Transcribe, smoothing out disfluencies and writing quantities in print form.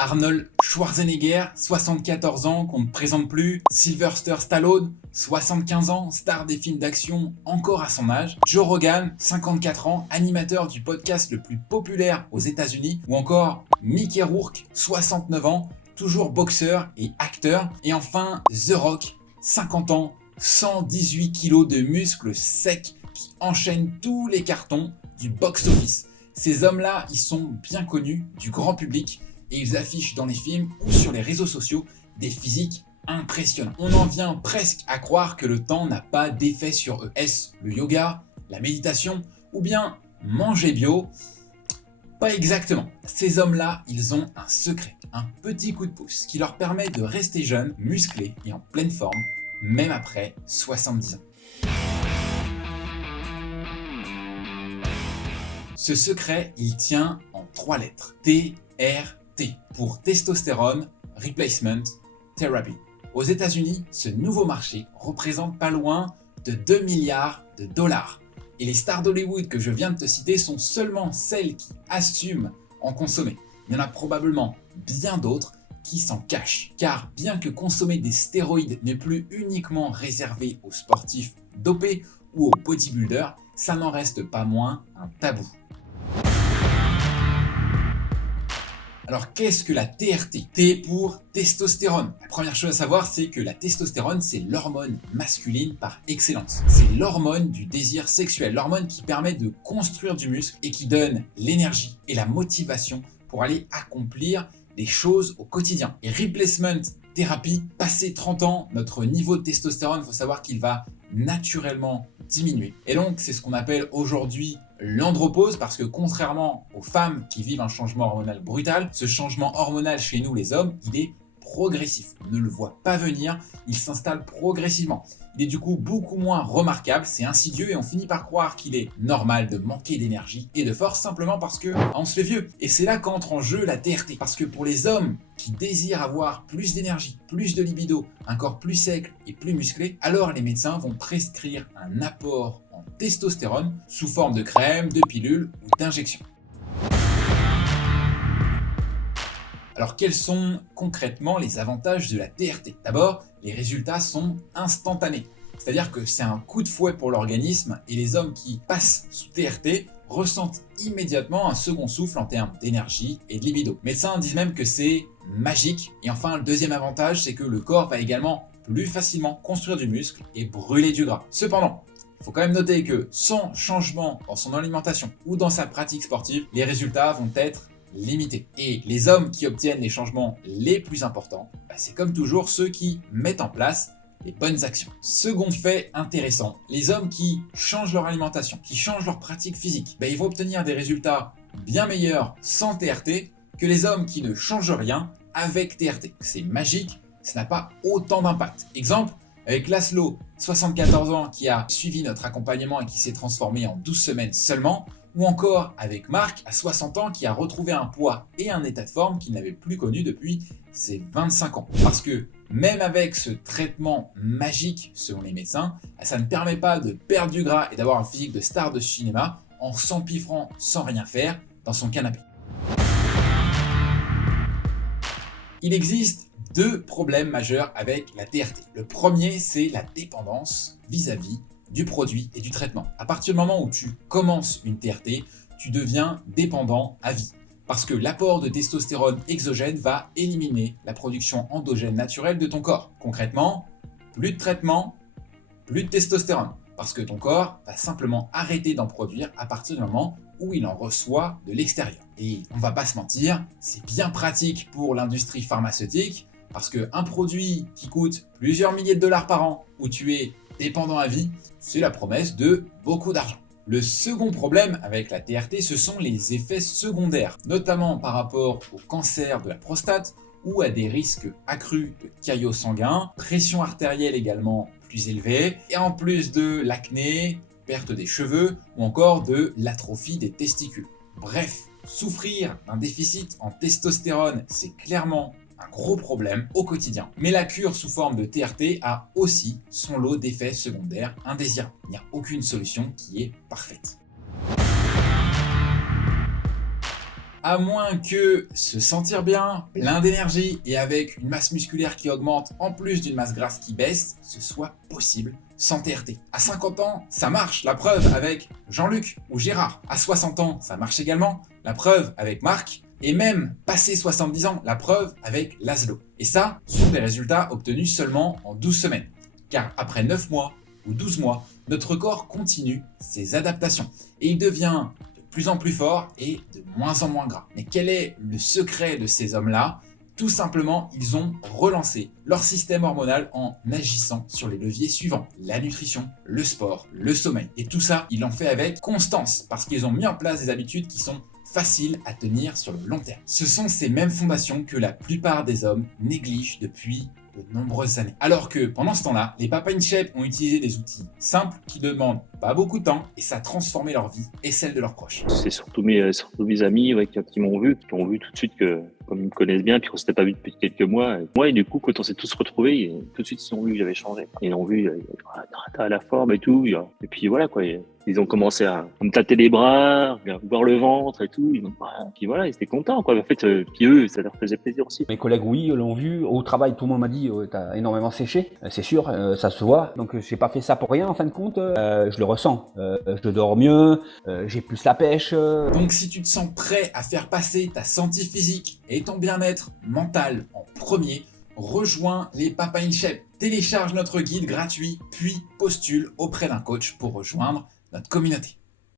Arnold Schwarzenegger, 74 ans, qu'on ne présente plus. Sylvester Stallone, 75 ans, star des films d'action encore à son âge. Joe Rogan, 54 ans, animateur du podcast le plus populaire aux États-Unis. Ou encore Mickey Rourke, 69 ans, toujours boxeur et acteur. Et enfin The Rock, 50 ans, 118 kilos de muscles secs qui enchaînent tous les cartons du box-office. Ces hommes-là, ils sont bien connus du grand public et ils affichent dans les films ou sur les réseaux sociaux des physiques impressionnants. On en vient presque à croire que le temps n'a pas d'effet sur eux. Est-ce le yoga, la méditation ou bien manger bio? Pas exactement. Ces hommes-là, ils ont un secret, un petit coup de pouce qui leur permet de rester jeunes, musclés et en pleine forme, même après 70 ans. Ce secret, il tient en 3 lettres. TRT pour Testosterone Replacement Therapy. Aux États-Unis, ce nouveau marché représente pas loin de 2 milliards de dollars. Et les stars d'Hollywood que je viens de te citer sont seulement celles qui assument en consommer. Il y en a probablement bien d'autres qui s'en cachent. Car bien que consommer des stéroïdes n'est plus uniquement réservé aux sportifs dopés ou aux bodybuilders, ça n'en reste pas moins un tabou. Alors qu'est-ce que la TRT? T pour testostérone. La première chose à savoir, c'est que la testostérone, c'est l'hormone masculine par excellence. C'est l'hormone du désir sexuel, l'hormone qui permet de construire du muscle et qui donne l'énergie et la motivation pour aller accomplir des choses au quotidien. Et replacement thérapie, passé 30 ans, notre niveau de testostérone, il faut savoir qu'il va naturellement diminuer. Et donc, c'est ce qu'on appelle aujourd'hui l'andropause, parce que contrairement aux femmes qui vivent un changement hormonal brutal, ce changement hormonal chez nous les hommes, il est progressif. On ne le voit pas venir, il s'installe progressivement. Il est du coup beaucoup moins remarquable, c'est insidieux et on finit par croire qu'il est normal de manquer d'énergie et de force simplement parce que on se fait vieux. Et c'est là qu'entre en jeu la TRT. Parce que pour les hommes qui désirent avoir plus d'énergie, plus de libido, un corps plus sec et plus musclé, alors les médecins vont prescrire un apport en testostérone sous forme de crème, de pilule ou d'injection. Alors quels sont concrètement les avantages de la TRT? D'abord, les résultats sont instantanés. C'est-à-dire que c'est un coup de fouet pour l'organisme et les hommes qui passent sous TRT ressentent immédiatement un second souffle en termes d'énergie et de libido. Les médecins disent même que c'est magique. Et enfin, le deuxième avantage, c'est que le corps va également plus facilement construire du muscle et brûler du gras. Cependant, il faut quand même noter que sans changement dans son alimentation ou dans sa pratique sportive, les résultats vont être limités. Et les hommes qui obtiennent les changements les plus importants, c'est comme toujours ceux qui mettent en place les bonnes actions. Second fait intéressant, les hommes qui changent leur alimentation, qui changent leur pratique physique, ils vont obtenir des résultats bien meilleurs sans TRT que les hommes qui ne changent rien avec TRT. C'est magique, ça n'a pas autant d'impact. Exemple, avec Laszlo, 74 ans, qui a suivi notre accompagnement et qui s'est transformé en 12 semaines seulement, ou encore avec Marc, à 60 ans, qui a retrouvé un poids et un état de forme qu'il n'avait plus connu depuis ses 25 ans. Parce que même avec ce traitement magique, selon les médecins, ça ne permet pas de perdre du gras et d'avoir un physique de star de cinéma en s'empiffrant sans rien faire dans son canapé. Il existe 2 problèmes majeurs avec la TRT. Le premier, c'est la dépendance vis-à-vis du produit et du traitement. À partir du moment où tu commences une TRT, tu deviens dépendant à vie. Parce que l'apport de testostérone exogène va éliminer la production endogène naturelle de ton corps. Concrètement, plus de traitement, plus de testostérone. Parce que ton corps va simplement arrêter d'en produire à partir du moment où il en reçoit de l'extérieur. Et on va pas se mentir, c'est bien pratique pour l'industrie pharmaceutique, parce qu'un produit qui coûte plusieurs milliers de dollars par an, où tu es dépendant à vie, c'est la promesse de beaucoup d'argent. Le second problème avec la TRT, ce sont les effets secondaires, notamment par rapport au cancer de la prostate ou à des risques accrus de caillots sanguins, pression artérielle également plus élevée, et en plus de l'acné, perte des cheveux ou encore de l'atrophie des testicules. Bref, souffrir d'un déficit en testostérone, c'est clairement un gros problème au quotidien. Mais la cure sous forme de TRT a aussi son lot d'effets secondaires indésirables. Il n'y a aucune solution qui est parfaite. À moins que se sentir bien, plein d'énergie et avec une masse musculaire qui augmente en plus d'une masse grasse qui baisse, ce soit possible sans TRT. À 50 ans, ça marche, la preuve avec Jean-Luc ou Gérard. À 60 ans, ça marche également, la preuve avec Marc. Et même passé 70 ans, la preuve avec Laszlo. Et ça, ce sont des résultats obtenus seulement en 12 semaines. Car après 9 mois ou 12 mois, notre corps continue ses adaptations. Et il devient de plus en plus fort et de moins en moins gras. Mais quel est le secret de ces hommes-là ? Tout simplement, ils ont relancé leur système hormonal en agissant sur les leviers suivants. La nutrition, le sport, le sommeil. Et tout ça, ils l'ont fait avec constance, parce qu'ils ont mis en place des habitudes qui sont faciles à tenir sur le long terme. Ce sont ces mêmes fondations que la plupart des hommes négligent depuis de nombreuses années. Alors que pendant ce temps-là, les Papa in Shape ont utilisé des outils simples qui demandent pas beaucoup de temps et ça a transformé leur vie et celle de leurs proches. C'est surtout mes amis qui m'ont vu, qui ont vu tout de suite que, comme ils me connaissent bien, puis qu'on s'était pas vu depuis quelques mois. Et du coup, quand on s'est tous retrouvés, tout de suite, ils ont vu que j'avais changé. Ils ont vu, t'as la forme et tout. Et puis voilà, quoi. Ils ont commencé à me tâter les bras, à voir le ventre et tout. Puis voilà, ils étaient contents, quoi. En fait, puis eux, ça leur faisait plaisir aussi. Mes collègues, oui, l'ont vu. Au travail, tout le monde m'a dit, t'as énormément séché. C'est sûr, ça se voit. Donc, j'ai pas fait ça pour rien, en fin de compte. Je le ressens. Je dors mieux, j'ai plus la pêche. Donc, si tu te sens prêt à faire passer ta santé physique et ton bien-être mental en premier, rejoins les Papa in Shape. Télécharge notre guide gratuit, puis postule auprès d'un coach pour rejoindre notre communauté.